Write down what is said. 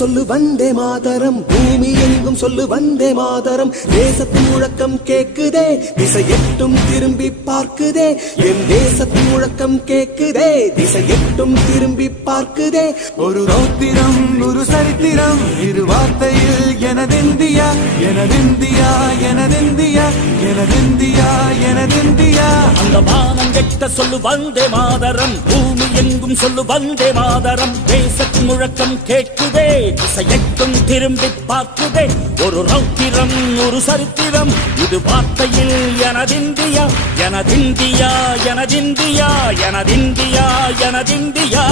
சொல்லு வந்தே மாதரம், பூமி எங்கும் சொல்லு வந்தே மாதரம். தேசத்தின் முழக்கம் கேக்குதே, திசை எட்டும் திரும்பி பார்க்குதே. என் தேசத்தின் முழக்கம் கேக்குதே, திசை எட்டும் திரும்பி பார்க்குதே. ஒரு ரௌத்திரம் ஒரு சரித்திரம், இரு வார்த்தையில் எனதிந்தியா எனதிந்தியா எனதிந்தியா எனதிந்தியா எனதிந்தியா. அந்த வானம் கெட்ட சொல்லு வந்தே மாதரம், பூமி எங்கும் சொல்லு வந்தே மாதரம். தேசத்தின் முழக்கம் கேட்குதே, திசையெட்டும் திரும்பி பார்க்குதே. ஒரு ரௌத்திரம் ஒரு சரித்திரம், இது வார்த்தையில் எனதிந்தியா எனதிந்தியா எனதிந்தியா எனதிந்தியா எனதிந்தியா.